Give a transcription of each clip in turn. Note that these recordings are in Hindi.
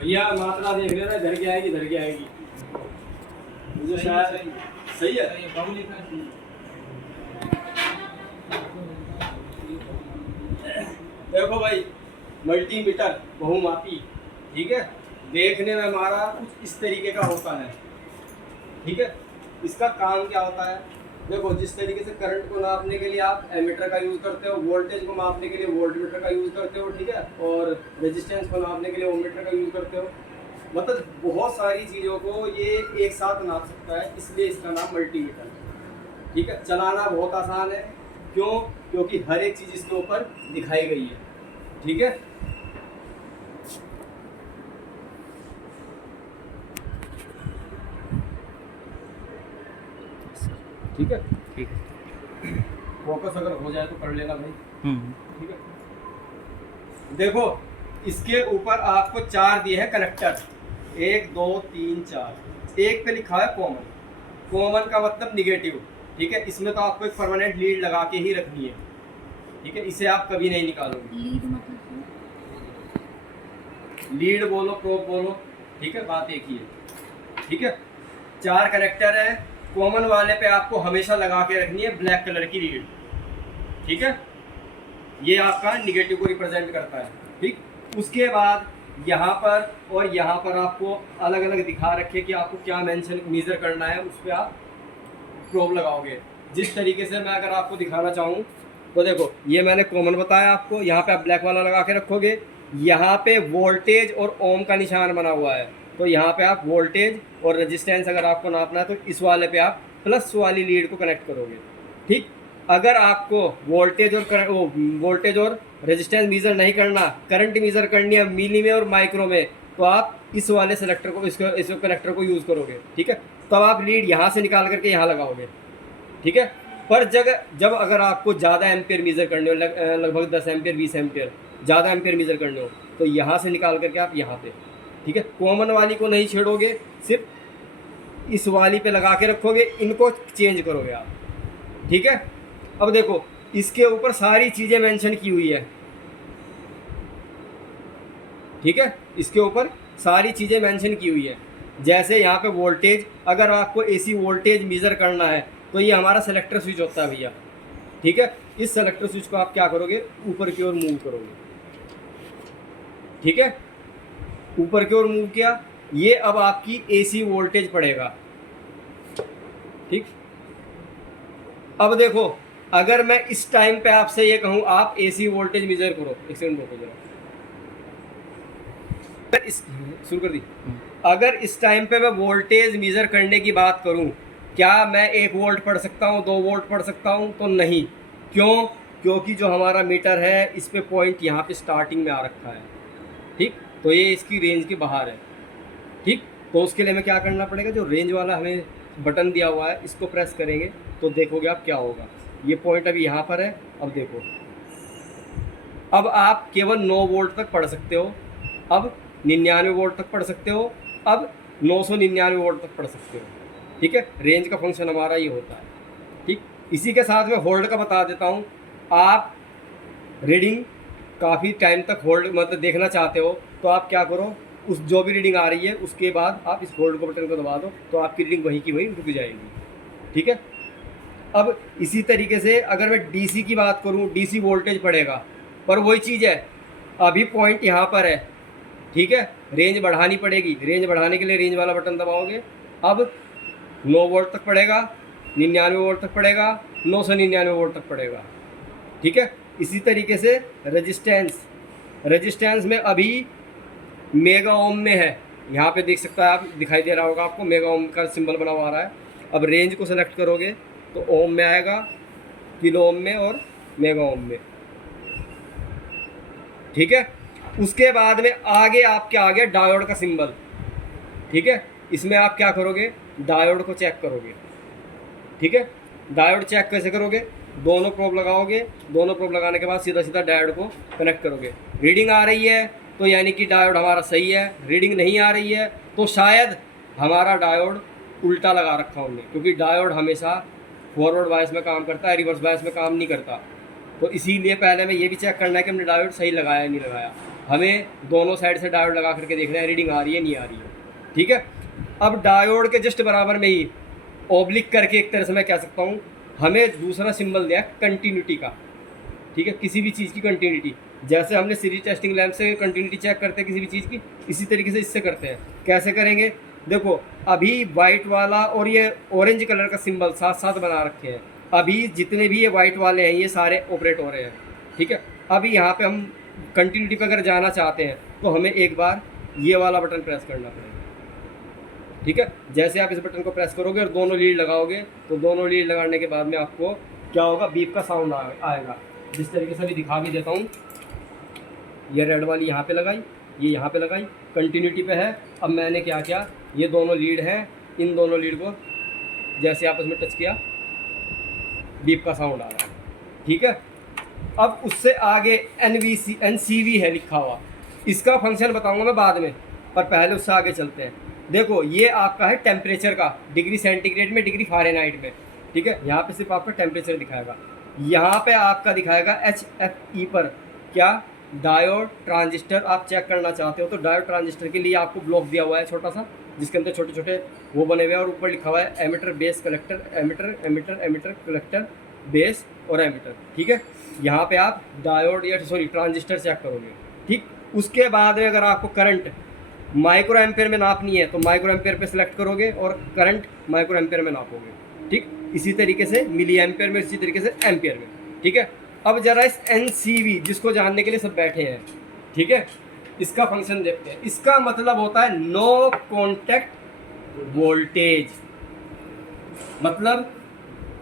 भैया मात्रा देख लेना, इधर की आएगी इधर की आएगी। मुझे शायद सही है। देखो भाई, मल्टीमीटर बहुमापी, ठीक है, देखने में हमारा कुछ इस तरीके का होता है, ठीक है। इसका काम क्या होता है? देखो, जिस तरीके से करंट को नापने के लिए आप एमीटर का यूज़ करते हो, वोल्टेज को मापने के लिए वोल्टमीटर का यूज़ करते हो, ठीक है, और रेजिस्टेंस को नापने के लिए ओममीटर का यूज़ करते हो। मतलब बहुत सारी चीज़ों को ये एक साथ नाप सकता है, इसलिए इसका नाम मल्टीमीटर है, ठीक है। चलाना बहुत आसान है, क्यों? क्योंकि हर एक चीज़ इसके ऊपर दिखाई गई है, ठीक है। ठीक है, ठीक है। फोकस अगर हो जाए तो कर लेना भाई, ठीक है। देखो, इसके ऊपर आपको 4 दिए हैं कनेक्टर, 1 2 3 4। एक पे लिखा है कॉमन। कॉमन का मतलब निगेटिव, ठीक है। इसमें तो आपको एक परमानेंट लीड लगा के ही रखनी है, ठीक है, इसे आप कभी नहीं निकालोगे। लीड मतलब लीड बोलो, प्रोब बोलो, ठीक है, बात एक ही है, ठीक है। 4 कनेक्टर है, कॉमन वाले पे आपको हमेशा लगा के रखनी है ब्लैक कलर की लीड, ठीक है। ये आपका निगेटिव को रिप्रेजेंट करता है, ठीक। उसके बाद यहाँ पर और यहाँ पर आपको अलग अलग दिखा रखे कि आपको क्या मेंशन मेजर करना है, उस पर आप प्रोब लगाओगे। जिस तरीके से मैं अगर आपको दिखाना चाहूँ तो देखो, ये मैंने कॉमन बताया आपको, यहाँ पे आप ब्लैक वाला लगा के रखोगे, यहाँ पे वोल्टेज और ओम का निशान बना हुआ है, तो यहाँ पे आप वोल्टेज और रेजिस्टेंस अगर आपको नापना है तो इस वाले पे आप प्लस वाली लीड को कनेक्ट करोगे, ठीक। अगर आपको वोल्टेज और रेजिस्टेंस मीज़र नहीं करना, करंट मीज़र करनी है मिली में और माइक्रो में, तो आप इस वाले सेलेक्टर को, इस कनेक्टर को यूज़ करोगे, ठीक है। तब आप लीड यहाँ से निकाल करके यहाँ लगाओगे, ठीक है। पर जब अगर आपको ज़्यादा एम्पियर मीज़र करने हो, लगभग 10 एम्पियर 20 एम्पियर ज़्यादा एम्पियर मीज़र करने हो, तो यहाँ से निकाल करके आप यहाँ पे, ठीक है, कॉमन वाली को नहीं छेड़ोगे, सिर्फ इस वाली पे लगा के रखोगे, इनको चेंज करोगे आप, ठीक है। अब देखो, इसके ऊपर सारी चीज़ें मेंशन की हुई है, ठीक है, इसके ऊपर सारी चीज़ें मेंशन की हुई है। जैसे यहाँ पे वोल्टेज, अगर आपको एसी वोल्टेज मेज़र करना है तो ये हमारा सेलेक्टर स्विच होता है भैया, ठीक है। इस सेलेक्टर स्विच को आप क्या करोगे, ऊपर की ओर मूव करोगे, ठीक है। ऊपर की ओर मूव किया, ये अब आपकी एसी वोल्टेज पड़ेगा, ठीक। अब देखो, अगर मैं इस टाइम पे आपसे ये कहूँ आप एसी वोल्टेज मेजर करो, एक सेकंड रुको जरा, शुरू कर दी। अगर इस टाइम पे मैं वोल्टेज मेजर करने की बात करूं, क्या मैं 1 वोल्ट पढ़ सकता हूं, 2 वोल्ट पढ़ सकता हूं? तो नहीं। क्यों? क्योंकि जो हमारा मीटर है इस पे पॉइंट यहाँ पे स्टार्टिंग में आ रखा है, ठीक, तो ये इसकी रेंज के बाहर है, ठीक। तो उसके लिए हमें क्या करना पड़ेगा, जो रेंज वाला हमें बटन दिया हुआ है इसको प्रेस करेंगे तो देखोगे आप क्या होगा। ये पॉइंट अभी यहाँ पर है, अब देखो, अब आप केवल 9 वोल्ट तक पढ़ सकते हो, अब 99 वोल्ट तक पढ़ सकते हो, अब 999 वोल्ट तक पढ़ सकते हो, ठीक है। रेंज का फंक्शन हमारा ये होता है, ठीक। इसी के साथ में होल्ड का बता देता हूँ। आप रीडिंग काफ़ी टाइम तक होल्ड मतलब देखना चाहते हो तो आप क्या करो, उस जो भी रीडिंग आ रही है उसके बाद आप इस होल्ड को बटन को दबा दो तो आपकी रीडिंग वहीं की वहीं रुक जाएगी, ठीक है। अब इसी तरीके से अगर मैं डीसी की बात करूँ, डीसी वोल्टेज पड़ेगा, पर वही चीज़ है, अभी पॉइंट यहाँ पर है, ठीक है, रेंज बढ़ानी पड़ेगी। रेंज बढ़ाने के लिए रेंज वाला बटन दबाओगे, अब 9 वोल्ट तक पड़ेगा, 99 वोल्ट तक पड़ेगा, 999 वोल्ट तक पड़ेगा, ठीक है। इसी तरीके से रेजिस्टेंस में अभी मेगा ओम में है, यहाँ पे देख सकता है आप, दिखाई दे रहा होगा आपको, मेगा ओम का सिंबल बना हुआ आ रहा है। अब रेंज को सेलेक्ट करोगे तो ओम में आएगा, किलो ओम में और मेगा ओम में, ठीक है। उसके बाद में आगे आपके आ गया डायोड का सिंबल, ठीक है। इसमें आप क्या करोगे, डायोड को चेक करोगे, ठीक है। डायोड चेक कैसे करोगे, दोनों प्रोब लगाओगे, दोनों प्रोब लगाने के बाद सीधा सीधा डायोड को कनेक्ट करोगे। रीडिंग आ रही है तो यानी कि डायोड हमारा सही है, रीडिंग नहीं आ रही है तो शायद हमारा डायोड उल्टा लगा रखा हमने, क्योंकि डायोड हमेशा फॉरवर्ड बायस में काम करता है, रिवर्स बायस में काम नहीं करता। तो इसीलिए पहले में ये भी चेक करना है कि हमने डायोड सही लगाया या नहीं लगाया। हमें दोनों साइड से डायोड लगा करके देखना है रीडिंग आ रही है नहीं आ रही है, ठीक है। अब डायोड के जस्ट बराबर में ही ऑब्लिक करके एक तरह से मैं कह सकता हूँ, हमें दूसरा सिंबल दिया कंटिन्यूटी का, ठीक है, किसी भी चीज़ की कंटिन्यूटी। जैसे हमने सीरीज टेस्टिंग लैंप से कंटिन्यूटी चेक करते हैं किसी भी चीज़ की, इसी तरीके से इससे करते हैं। कैसे करेंगे, देखो अभी वाइट वाला और ये ऑरेंज कलर का सिंबल साथ साथ बना रखे हैं। अभी जितने भी ये वाइट वाले हैं ये सारे ऑपरेट हो रहे हैं, ठीक है। अभी यहाँ पे हम कंटिन्यूटी पे अगर जाना चाहते हैं तो हमें एक बार ये वाला बटन प्रेस करना पड़ेगा, ठीक है। जैसे आप इस बटन को प्रेस करोगे और दोनों लीड लगाओगे तो दोनों लीड लगाने के बाद में आपको क्या होगा, बीप का साउंड आएगा। जिस तरीके से अभी दिखा भी देता हूँ, ये रेड वाली यहाँ पे लगाई, ये यहाँ पे लगाई, कंटिन्यूटी पे है। अब मैंने क्या किया, ये दोनों लीड हैं, इन दोनों लीड को जैसे आपस में टच किया, बीप का साउंड आ रहा है, ठीक है। अब उससे आगे NCV है लिखा हुआ, इसका फंक्शन बताऊंगा मैं बाद में, पर पहले उससे आगे चलते हैं। देखो ये आपका है टेम्परेचर का, डिग्री सेंटीग्रेड में, डिग्री फ़ारेनहाइट में, ठीक है। यहाँ पे सिर्फ आपका टेम्परेचर दिखाएगा, यहाँ पे आपका दिखाएगा HFE पर क्या, डायोड ट्रांजिस्टर आप चेक करना चाहते हो तो डायोड ट्रांजिस्टर के लिए आपको ब्लॉक दिया हुआ है छोटा सा, जिसके अंदर छोटे छोटे वो बने हुए हैं और ऊपर लिखा हुआ है emitter base collector, emitter collector base और एमिटर, ठीक है। यहाँ पे आप डायोड या ट्रांजिस्टर चेक करोगे, ठीक। उसके बाद में अगर आपको करंट माइक्रो एम्पेयर में नापनी है तो माइक्रो एम्पेयर पे सिलेक्ट करोगे और करंट माइक्रो एम्पेयर में नापोगे, ठीक। इसी तरीके से मिली एम्पेयर में, इसी तरीके से एम्पेयर में, ठीक है। अब जरा इस NCV जिसको जानने के लिए सब बैठे हैं, ठीक है, इसका फंक्शन देखते हैं। इसका मतलब होता है नो कॉन्टैक्ट वोल्टेज, मतलब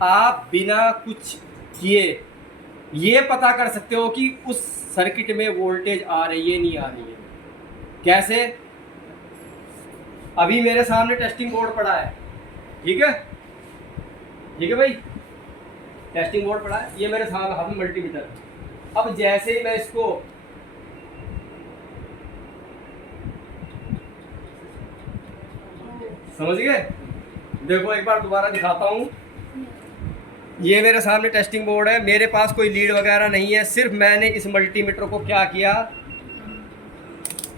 आप बिना कुछ किए ये पता कर सकते हो कि उस सर्किट में वोल्टेज आ रही है नहीं आ रही है। कैसे, अभी मेरे सामने टेस्टिंग बोर्ड पड़ा है, ठीक है, ठीक है भाई, टेस्टिंग बोर्ड पड़ा है, ये मेरे सामने हाथ में मल्टीमीटर है। अब जैसे ही मैं इसको समझ गए, देखो एक बार दोबारा दिखाता हूँ। ये मेरे सामने टेस्टिंग बोर्ड है, मेरे पास कोई लीड वगैरह नहीं है, सिर्फ मैंने इस मल्टीमीटर को क्या किया,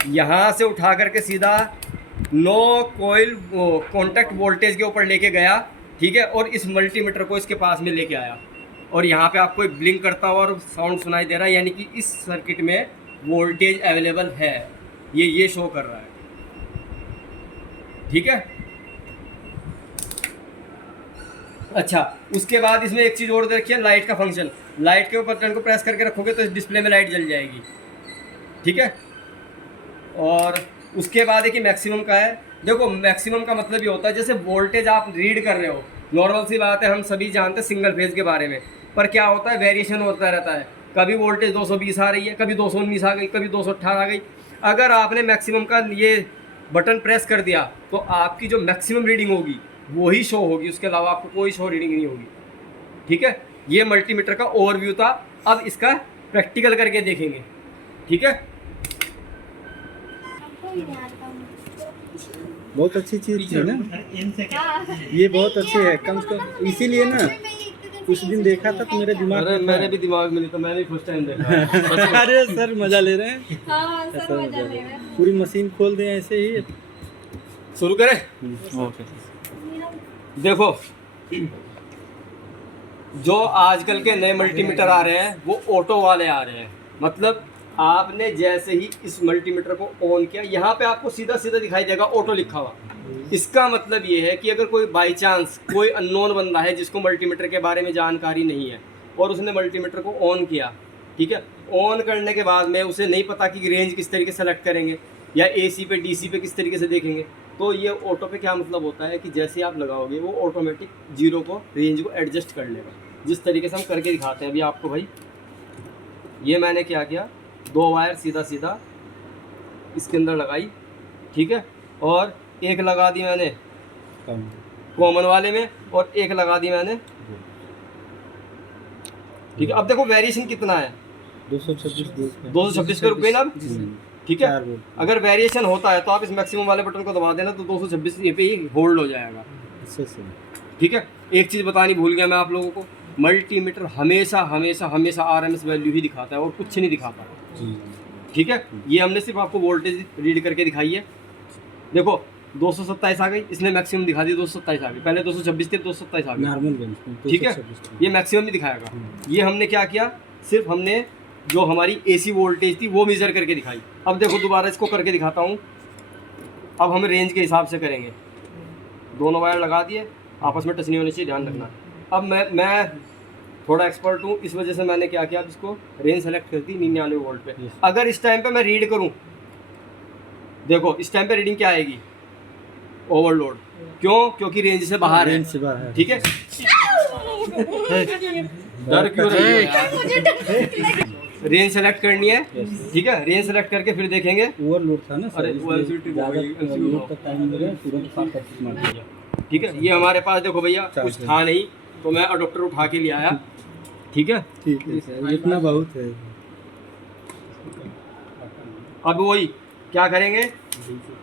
यहाँ से उठा करके सीधा नो कॉइल कॉन्टैक्ट वोल्टेज के ऊपर लेके गया, ठीक है, और इस मल्टीमीटर को इसके पास में लेके आया और यहाँ पे आपको ब्लिंक करता हुआ और साउंड सुनाई दे रहा है, यानी कि इस सर्किट में वोल्टेज अवेलेबल है, ये शो कर रहा है, ठीक है। अच्छा, उसके बाद इसमें एक चीज़ और देखिए, लाइट का फंक्शन। लाइट के बटन को प्रेस करके रखोगे तो इस डिस्प्ले में लाइट जल जाएगी, ठीक है। और उसके बाद है कि मैक्सिमम का है। देखो मैक्सिमम का मतलब ये होता है जैसे वोल्टेज आप रीड कर रहे हो, नॉर्मल सी बात है, हम सभी जानते हैं सिंगल फेज के बारे में, पर क्या होता है वेरिएशन होता रहता है। कभी वोल्टेज 220 आ रही है, कभी 219 आ गई, कभी 218 आ गई। अगर आपने मैक्सिमम का ये बटन प्रेस कर दिया तो आपकी जो मैक्सिमम रीडिंग होगी वही शो होगी, उसके अलावा आपको कोई शो रीडिंग नहीं होगी, ठीक है। ये मल्टीमीटर का ओवरव्यू था, अब इसका प्रैक्टिकल करके देखेंगे, ठीक है। बहुत अच्छी चीज़ है ना, ये बहुत अच्छी है, कम से कम इसीलिए ना कुछ दिन देखा था तो मेरे दिमाग में मेरे भी दिमाग में नहीं था, मैंने फर्स्ट टाइम देखा। अरे सर मजा ले रहे हैं, हाँ, सर मजा ले रहे हैं। पूरी मशीन खोल दें ऐसे ही। शुरू करें, ओके। देखो जो आजकल के नए मल्टीमीटर आ रहे हैं वो ऑटो वाले आ रहे हैं, मतलब आपने जैसे ही इस मल्टीमीटर को ऑन किया यहाँ पे आपको सीधा सीधा दिखाई देगा ऑटो लिखा हुआ। इसका मतलब ये है कि अगर कोई बाई चांस कोई अननोन बंदा है जिसको मल्टीमीटर के बारे में जानकारी नहीं है और उसने मल्टीमीटर को ऑन किया, ठीक है, ऑन करने के बाद में उसे नहीं पता कि रेंज किस तरीके से सेलेक्ट करेंगे या AC पे DC पे किस तरीके से देखेंगे, तो ये ऑटो पे क्या मतलब होता है कि जैसे आप लगाओगे वो ऑटोमेटिक जीरो को रेंज को एडजस्ट कर लेगा, जिस तरीके से हम करके दिखाते हैं अभी आपको। भाई ये मैंने क्या किया, 2 वायर सीधा सीधा इसके अंदर लगाई, ठीक है, और एक लगा दी मैंने कॉमन वाले में और एक लगा दी मैंने, ठीक है। अब देखो वेरिएशन कितना है, 226 पे रुक गई ना, ठीक है। अगर वेरिएशन होता है तो आप इस मैक्सिमम वाले बटन को दबा देना तो 226 पे ही होल्ड हो जाएगा, ठीक है। एक चीज़ बतानी भूल गया मैं आप लोगों को, मल्टीमीटर हमेशा हमेशा हमेशा RMS वैल्यू ही दिखाता है और कुछ नहीं दिखाता, ठीक है, ये हमने सिर्फ आपको वोल्टेज रीड करके दिखाई है। देखो 227 आ गई, इसने मैक्सिमम दिखा दी 227 आ गई, पहले 226 थे 227 आ गई, नॉर्मल बेंच में ठीक है, 226 ये मैक्सिमम भी दिखाएगा। ये हमने क्या किया, सिर्फ हमने जो हमारी एसी वोल्टेज थी वो मेजर करके दिखाई। अब देखो दोबारा इसको करके दिखाता हूँ। अब हम रेंज के हिसाब से करेंगे, दोनों वायर लगा दिए, आपस में टच नहीं होनी चाहिए, ध्यान रखना। अब मैं थोड़ा एक्सपर्ट हूँ, इस वजह से मैंने क्या किया, अब इसको रेंज सेलेक्ट कर दी 99 वोल्ट पे। अगर इस टाइम पे मैं रीड करूँ, देखो इस टाइम पे रीडिंग क्या आएगी, ओवरलोड। क्यों? क्योंकि रेंज से बाहर रेंज से है, बाहर है। ठीक है। डर क्यों रही है? रेंज सेलेक्ट करनी है, ठीक है, रेंज सेलेक्ट करके फिर देखेंगे। ओवरलोड था ना सर, अरे, वो इसलिए LCD ज़्यादा LCD लोड तक टाइम लगा, तुरंत फास्ट सर्किट मार दिया। ठीक है, ये हमारे पास देखो भैया कुछ था नहीं, तो मैं अडोप्टर उठा के ले आया, ठीक है। ठीक है सर, इतना बहुत है। अब वही क्या करेंगे,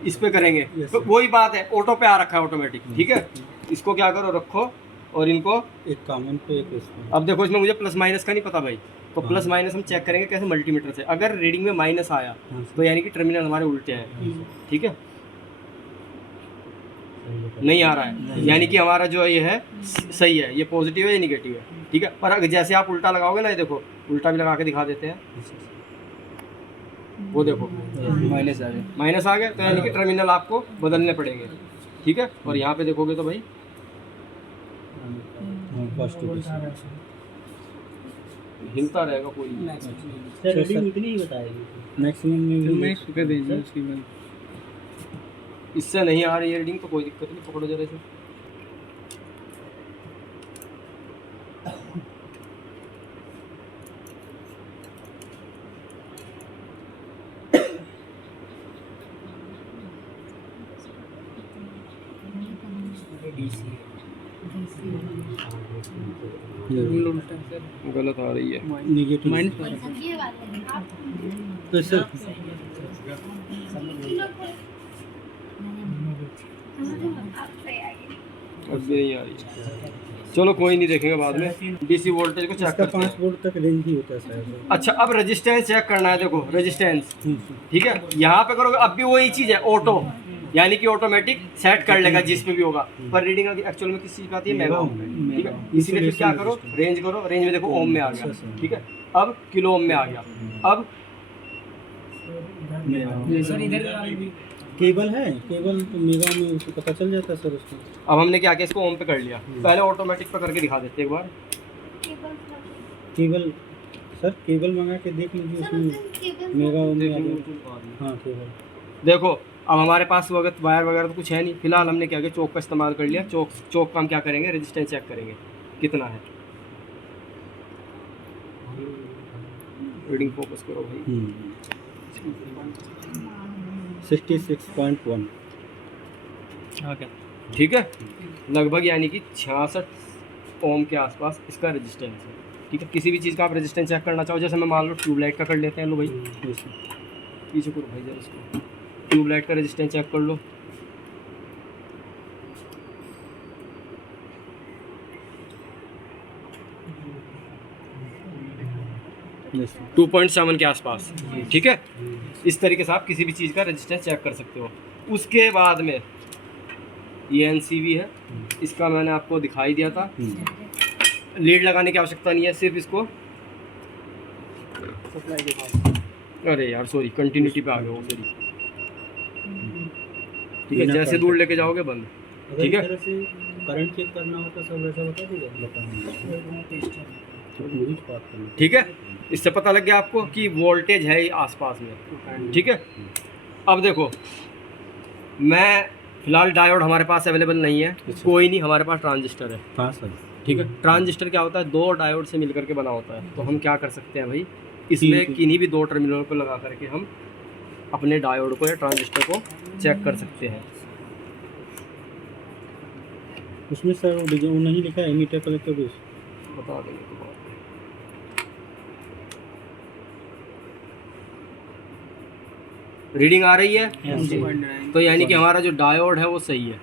इस पे करेंगे, Yes, तो sir. वही बात है, ऑटो पे आ रखा है ऑटोमेटिक, ठीक है। इसको क्या करो, रखो, और इनको एक कॉमन पे एक इसमें। अब देखो इसमें मुझे प्लस माइनस का नहीं पता भाई, तो हाँ। प्लस माइनस हम चेक करेंगे कैसे, मल्टीमीटर से। अगर रीडिंग में माइनस आया हाँ, तो यानी कि टर्मिनल हमारे उल्टे हैं, ठीक है, नहीं आ रहा है, यानी कि हमारा जो ये है सही है, ये पॉजिटिव है या निगेटिव है, ठीक है। पर अगर जैसे आप उल्टा लगाओगे ना, ये देखो उल्टा भी लगा के दिखा देते हैं, वो देखो माइनस आ गया, माइनस आ गया, तो यानी कि टर्मिनल आपको बदलने पड़ेंगे, ठीक है। और यहाँ पे देखोगे तो भाई हाँ, पॉजिटिव। हिलता रहेगा कोई, सर रीडिंग इतनी ही बताएगी मैक्सिमम में। इससे नहीं आ रही है रीडिंग तो कोई दिक्कत नहीं, पकड़ो जरा से। गलत आ रही है, नेगेटिव तो सर अब भी नहीं आ रही है। चलो कोई नहीं, देखेंगे बाद में। डीसी वोल्टेज को चेक इसका करते हैं। 5 वोल्ट तक रेंज ही होता है सर। अच्छा, अब रेजिस्टेंस चेक करना है, देखो रेजिस्टेंस, ठीक है, यहाँ पे करोगे अब भी वही चीज़ है, ऑटो, यानी कि ऑटोमेटिक सेट कर लेगा जिस पे भी होगा। पर रीडिंग एक्चुअल में किस चीज़ का आती है, मेगा ओम में, ठीक है। इसीलिए फिर क्या करो, रेंज करो, रेंज में देखो ओम में आ गया, ठीक है। अब किलो ओम में आ गया। अब केबल है, केबल तो मेगा में उसको पता चल जाता है सर उसको। अब हमने क्या किया, इसको ओम पे कर लिया, पहले ऑटोमेटिक पे करके दिखा देते एक बार। केबल सर, केबल मंगा के देख लीजिए उसमें मेगा ओम में आ जाएगा। हाँ केबल देखो अब हमारे पास वगैरह वायर वगैरह तो कुछ है नहीं, फिलहाल हमने क्या किया, चौक का इस्तेमाल कर लिया। चौक का हम क्या करेंगे, रेजिस्टेंस चेक करेंगे कितना है। रीडिंग फोकस करो भाई, 66.1 ठीक है, लगभग यानी कि 66 ओम के आसपास इसका रेजिस्टेंस है, ठीक है। किसी भी चीज़ का आप रेजिस्टेंस चेक करना चाहो, जैसे मैं मान लो ट्यूबलाइट का कर लेते हैं, लो भाई पीछे करो भाई जरा इसको, ट्यूबलाइट का रेजिस्टेंस चेक कर लो। yes, 2.7 के आसपास, ठीक है। इस तरीके से आप किसी भी चीज़ का रेजिस्टेंस चेक कर सकते हो। उसके बाद में ये NCV है, इसका मैंने आपको दिखाई दिया था। लीड लगाने की आवश्यकता नहीं है, सिर्फ इसको, अरे यार सॉरी, कंटिन्यूटी पे आ गया वो, सॉरी, ठीक है। जैसे दूर लेके जाओगे बंद, ठीक है। करंट चेक करना होता सब वैसा बता दीजिए, ठीक है, इससे पता लग गया आपको कि वोल्टेज है ही आसपास में, ठीक है। अब देखो, मैं फिलहाल डायोड हमारे पास अवेलेबल नहीं है, कोई नहीं, हमारे पास ट्रांजिस्टर है। हाँ सर, ठीक है, ट्रांजिस्टर क्या होता है, दो डायोड से मिलकर के बना होता है। तो हम क्या कर सकते हैं भाई, इसमें किन्हीं भी दो टर्मिनल को लगा करके हम अपने डायोड को या ट्रांजिस्टर को चेक कर सकते हैं। उसमें सर वो नहीं लिखा है एमीटर कलेक्टर बेस, बता देंगे तो बात। रीडिंग आ रही है, तो यानी कि हमारा जो डायोड है वो सही है।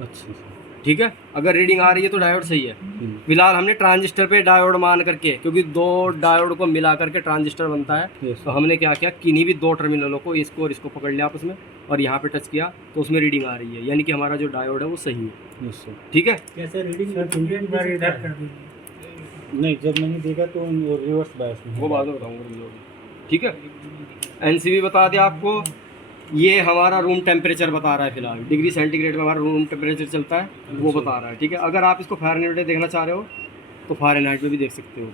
अच्छा। ठीक है। अगर रीडिंग आ रही है तो डायोड सही है। फिलहाल हमने ट्रांजिस्टर पे डायोड मान करके, क्योंकि दो डायोड को मिला करके ट्रांजिस्टर बनता है, Yes. तो हमने क्या किया, किन्हीं भी दो टर्मिनलों को, इसको और इसको पकड़ लिया आपस में और यहाँ पे टच किया तो उसमें रीडिंग आ रही है, यानी कि हमारा जो डायोड है वो सही है। Yes sir. ठीक है। कैसे रीडिंग नहीं, जब मैंने देखा तो वो रिवर्स बायस में वो बाद में बताऊँगा। ठीक है। एनसीबी बता दिया आपको। ये हमारा रूम टेम्परेचर बता रहा है, फिलहाल डिग्री सेंटीग्रेड में हमारा रूम टेम्परेचर चलता है, वो बता रहा है। ठीक है। अगर आप इसको फ़ारेनहाइट में देखना चाह रहे हो तो फ़ारेनहाइट में भी देख सकते हो।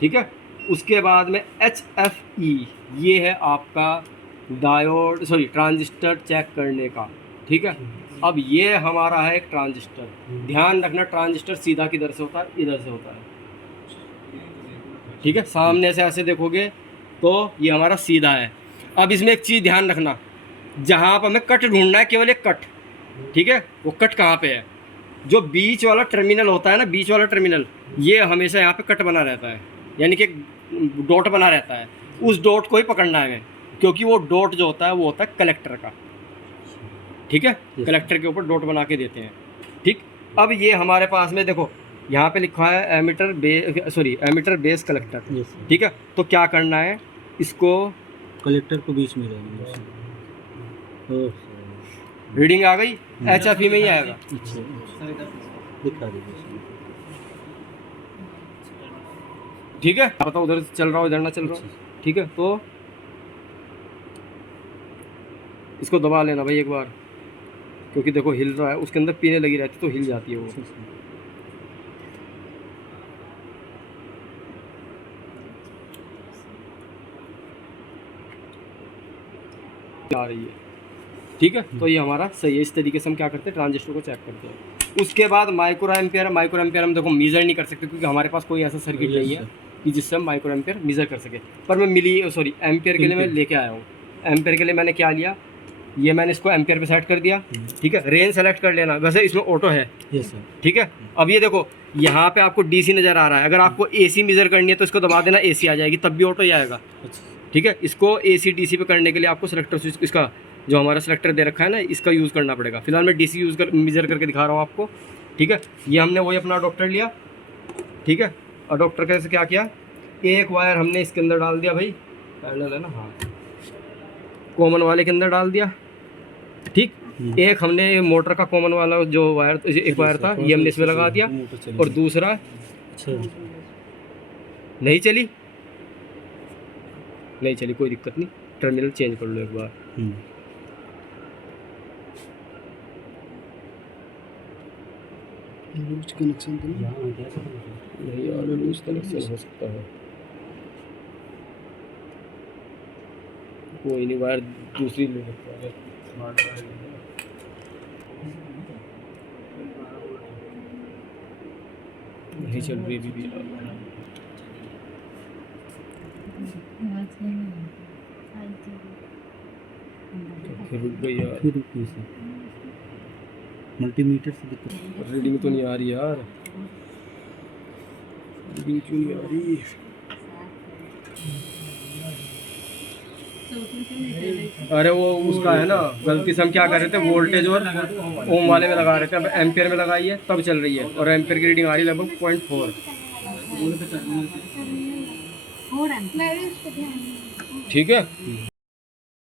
ठीक है। उसके बाद में HFE, ये है आपका डायोड ट्रांजिस्टर चेक करने का। ठीक है। अब ये हमारा है एक ट्रांजिस्टर। ध्यान रखना, ट्रांजिस्टर सीधा किधर से होता है, इधर से होता है। ठीक है। सामने से ऐसे देखोगे तो ये हमारा सीधा है। अब इसमें एक चीज़ ध्यान रखना, जहाँ पर हमें कट ढूंढना है, केवल एक कट। ठीक है। वो कट कहाँ पे है, जो बीच वाला टर्मिनल होता है ना, बीच वाला टर्मिनल, ये हमेशा यहाँ पे कट बना रहता है, यानी कि डॉट बना रहता है। उस डॉट को ही पकड़ना है हमें, क्योंकि वो डॉट जो होता है वो होता है कलेक्टर का। ठीक है। कलेक्टर के ऊपर डॉट बना के देते हैं। ठीक। अब ये हमारे पास में देखो, यहाँ पे लिखा है एमीटर बेस कलेक्टर। ठीक है। तो क्या करना है, इसको कलेक्टर को बीच में रहना। रीडिंग आ गई, HFE में ही आएगा। अच्छा, दिखा दीजिए। ठीक है। बताओ उधर चल रहा हो, इधर ना चल रहा हो। ठीक है। तो इसको दबा लेना भाई एक बार, क्योंकि देखो हिल रहा है, उसके अंदर पीने लगी रहती तो हिल जाती है वो। आ रही है। ठीक है। तो ये हमारा सही है। इस तरीके से हम क्या करते हैं, ट्रांजिस्टर को चेक करते हैं। उसके बाद माइक्रो एम्पियर हम देखो मेजर नहीं कर सकते, क्योंकि हमारे पास कोई ऐसा सर्किट नहीं है कि जिससे हम माइक्रो एम्पियर मेजर कर सके। पर मैं एम्पियर के लिए मैं लेके आया हूँ। एम्पियर के लिए मैंने क्या लिया, ये मैंने इसको एम्पियर पे सेट कर दिया। ठीक है। रेंज सेलेक्ट कर लेना, वैसे इसमें ऑटो है। Yes sir. ठीक है। अब ये देखो, यहाँ पे आपको DC नज़र आ रहा है। अगर आपको AC मेजर करनी है तो इसको दबा देना, AC आ जाएगी, तब भी ऑटो ही आएगा। ठीक है। इसको AC DC पे करने के लिए आपको सेलेक्टर स्विच, इसका जो हमारा सेलेक्टर दे रखा है ना, इसका यूज़ करना पड़ेगा। फिलहाल मैं DC मेजर करके दिखा रहा हूँ आपको। ठीक है। ये हमने वही अपना अडोप्टर लिया। ठीक है। अडोप्टर कैसे क्या किया, एक वायर हमने इसके अंदर डाल दिया भाई, पैरेलल है ना, हाँ, कॉमन वाले के अंदर डाल दिया। ठीक। एक हमने मोटर का कॉमन वाला जो वायर, एक वायर था, ये हमने इसमें लगा दिया, और दूसरा नहीं चली, कोई दिक्कत नहीं, टर्मिनल चेंज कर लो एक बार। लूज कनेक्शन तो नहीं यार, लूज कनेक्शन हो सकता है, कोई नहीं, वायर दूसरी ले सकता है। नहीं चल रही अभी भी यार, फिर रुक गई यार, फिर कैसे मल्टीमीटर से दिक्कत, रीडिंग तो नहीं आ रही यार, रीडिंग क्यों नहीं आ रही? अरे वो उसका है ना, गलती से हम क्या कर रहे थे, वोल्टेज और ओम वाले में लगा रहे थे, अब एम्पियर में लगाई है तब चल रही है, और एम्पियर की रीडिंग आ रही है लगभग 0.4। ठीक है।